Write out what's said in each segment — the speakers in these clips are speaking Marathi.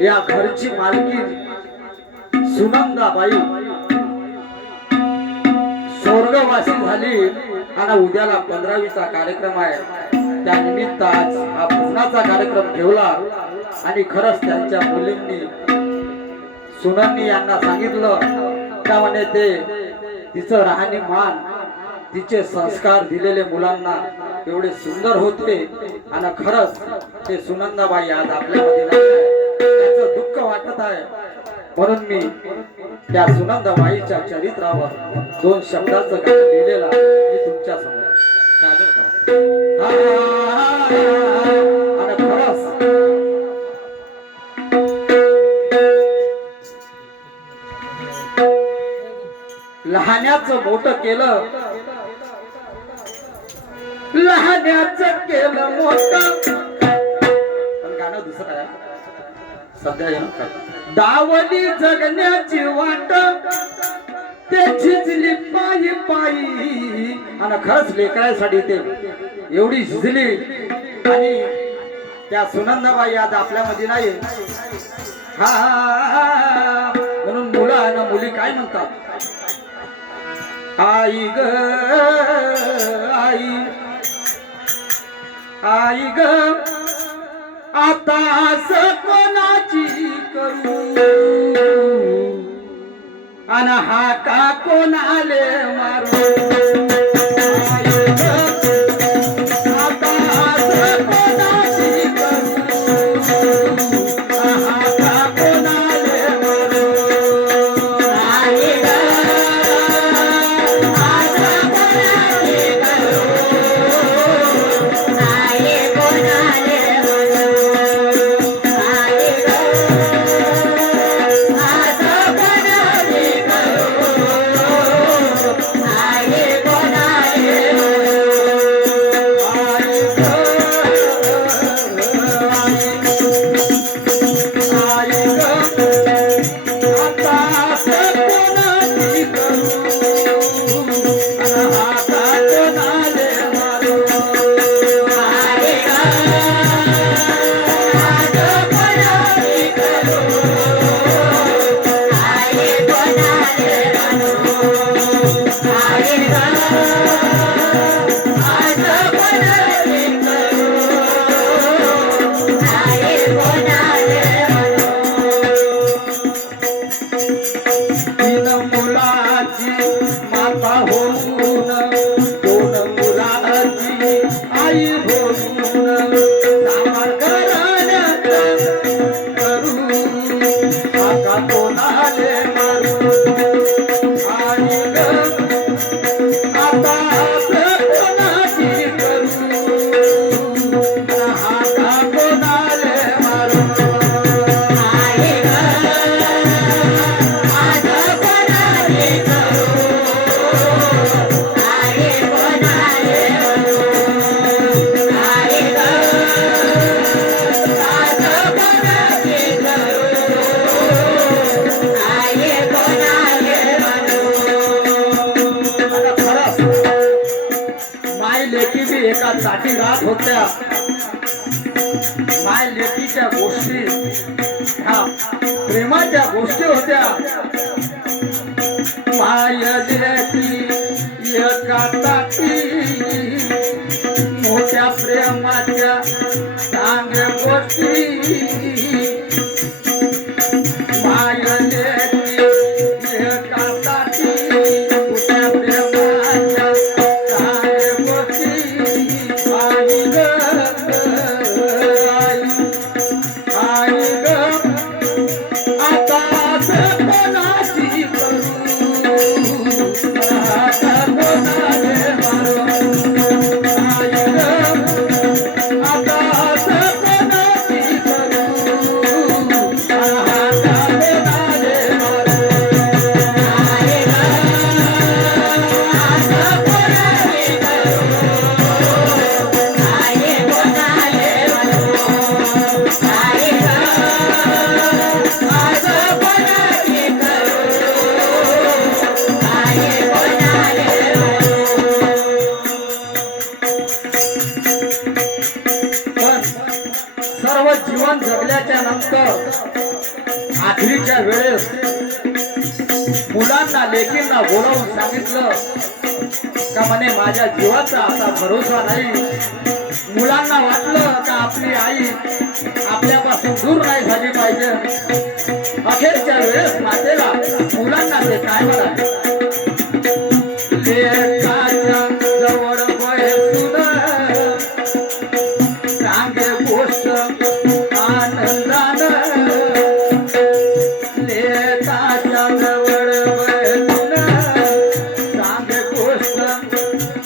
या घरची मालकी सुनंदाबाई स्वर्गवासी झाली आणि उद्याला 15वीचा कार्यक्रम आहे। त्या निमित्त आज हा पूर्णाचा कार्यक्रम ठेवला आणि खरंच त्यांच्या मुलींनी सुनंदी यांना सांगितलं त्यामुळे ते तिचं राहणीमान तिचे संस्कार दिलेले मुलांना एवढे सुंदर होते आणि खरंच ते सुनंदाबाई आज आपल्यामध्ये त्याचं दुःख वाटत आहे। म्हणून मी त्या सुनंदाबाईच्या चरित्रावर 2 शब्दाचं गाणं लिहिलेलं मी तुमच्या समोर सादर करतो। आणि खरंच लहान्याचं मोठं केलं, लहान्याचं केलं मोठं, पण गाणं दुसरं आहे सध्या। डावली जगण्याची वाट ते झिजली पायी पायी आणि खरंच लेकरासाठी ते एवढी झिजली। आणि त्या सुनंदाबाई आज आपल्यामध्ये नाही हा, म्हणून मुलं आणि मुली काय म्हणतात, आई ग आई, आई ग आता असं कोणाची करू आणि हा का कोणाले मारू, आई ग आता असं कोणाची करू हा का कोणाले मारू, आई ग एका साठी राहत होत्या। माय लेकीच्या गोष्टी ह्या प्रेमाच्या गोष्टी होत्या। माय लेकी एका ताटी मोठ्या प्रेमाच्या सांग गोष्टी, माय लेकी एका ताटी मोठ्या प्रेमाच्या सांग गोष्टी, आई ग आई ग आता असं कोणाची करू आता कोणाले मारू, आई ग आता असं कोणाची करू आता कोणाले मारू, आई ग असं कोणाले करू आई कोणाले मारू, आई ग असं कोणाची करू आई कोणाले पण सर्व जीवन जगल्याच्या नंतर आखरीच्या वेळेस मुलांना लेकींना बोलावून सांगितलं का म्हणे माझ्या जीवाचा आता भरोसा नाही. मुलांना वाटलं का आपली आई आपल्यापासून दूर नाही झाली पाहिजे. अखेरच्या वेळेस मातेला मुलांना ते काय म्हणाले, लेकाच्या जवळ बसून सांगे गोष्ट आनंदानं. लेकाच्या जवळ बसून सांगे गोष्ट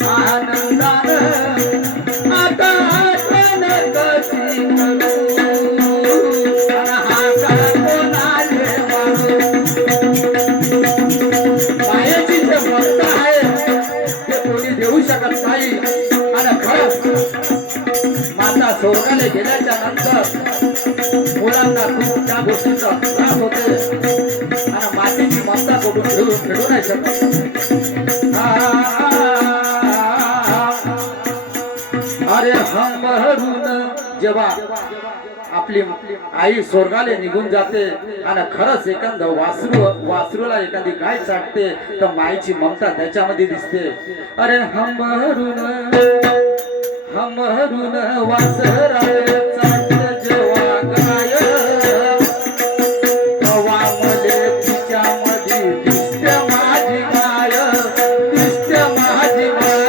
आनंदानं. आता आठवण कशी करू हा का कोणाले मारू. मायेची जे ममता आहे ते कोणी देऊ शकत नाही. आणि खरंच माता स्वर्गाला गेल्याच्या नंतर मुलांना खूप त्या गोष्टीचा त्रास होते आणि मातेची ममता कुठून फेडू नाही शकत. अरे हंबरून जेव्हा आपली आई स्वर्गाला निघून जाते आणि खरंच एखादं वासरूला एखादी गाय चाटते तर माईची ममता त्याच्यामध्ये दिसते. अरे हंबरून वासराला चाटत जेव्हा गाय तेव्हा मले तिच्यामध्ये दिसते माझी माय. दिसते माझी माय.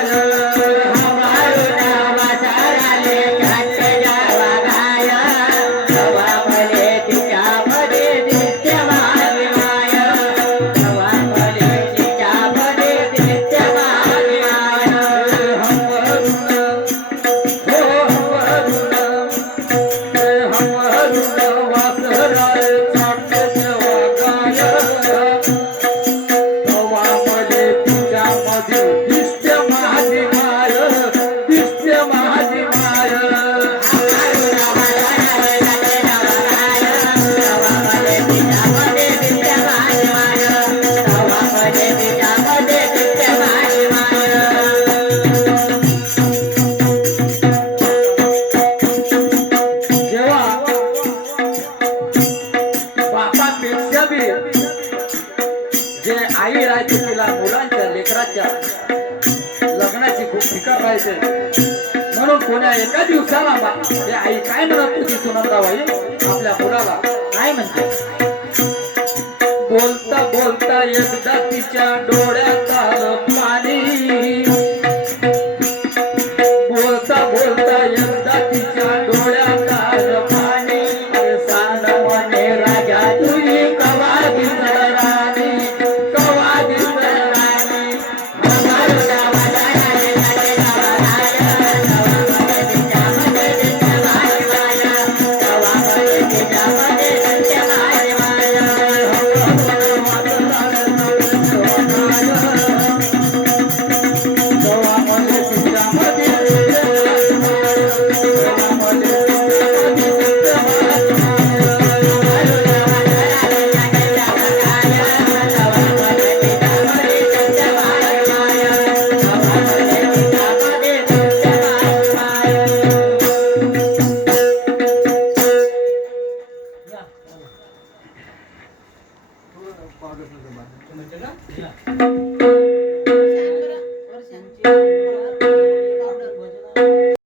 जे आई राहायची तिला मुलांच्या लेकराच्या लग्नाची खूप फिकर राहायचे. म्हणून कोण्या एका दिवसाला ते आई काय म्हणत होती सुनंदाबाई आपल्या मुलाला काय म्हणते, बोलता बोलता एकदा तिच्या डोळ्यात आलं पाणी.